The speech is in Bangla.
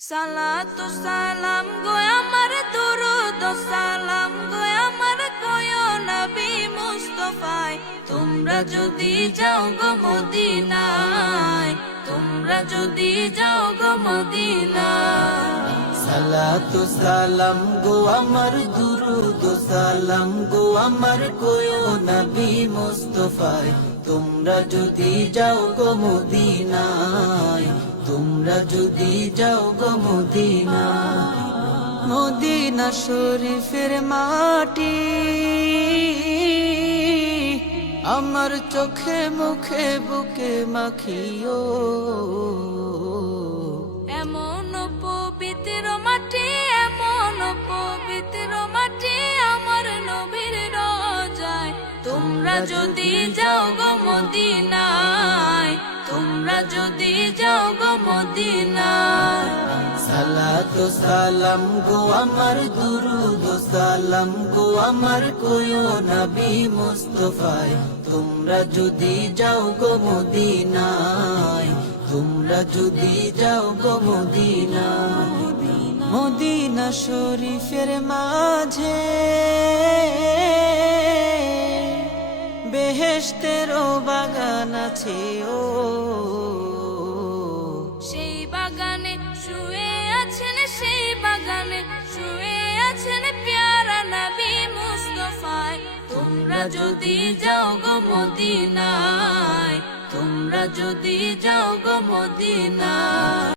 সালাতু সালাম গো আমার দুরুদ সালাম গো আমার কয়ো নবী মুস্তাফায় তোমরা যদি যাও গো মদিনায় তোমরা যদি যাও গো মদিনায় সালাতু সালাম গো আমার দুরুদ সালাম গো আমার কয়ো নবী মুস্তাফায় তোমরা যদি যাও গো মদিনায় তোমরা যদি যাও গো মদিনায় মদিনা শরীফের মাটি আমার চোখে মুখে বুকে মাখিও এমন পবিত্র মাটি এমন পবিত্র মাটি আমার নবীর রোজায় তোমরা যদি যাও গো মদিনায় তোমরা যদি যাও গো মদিনায় সালাতু সালাম গো আমার দুরুদ সালাম গো আমার কয়ো নবী মুস্তাফায় তোমরা যদি যাও গো মদিনায় তোমরা যদি যাও গো মদিনায় মদিনা শরীফের মাঝে বেহেশতেরও বাগান আছে ও সেই বাগানে শুয়ে আছেন সেই বাগানে শুয়ে আছেন প্যারা নবী মুস্তাফায় তোমরা যদি যাও গো মদিনায় তোমরা যদি যাও গো মদিনায়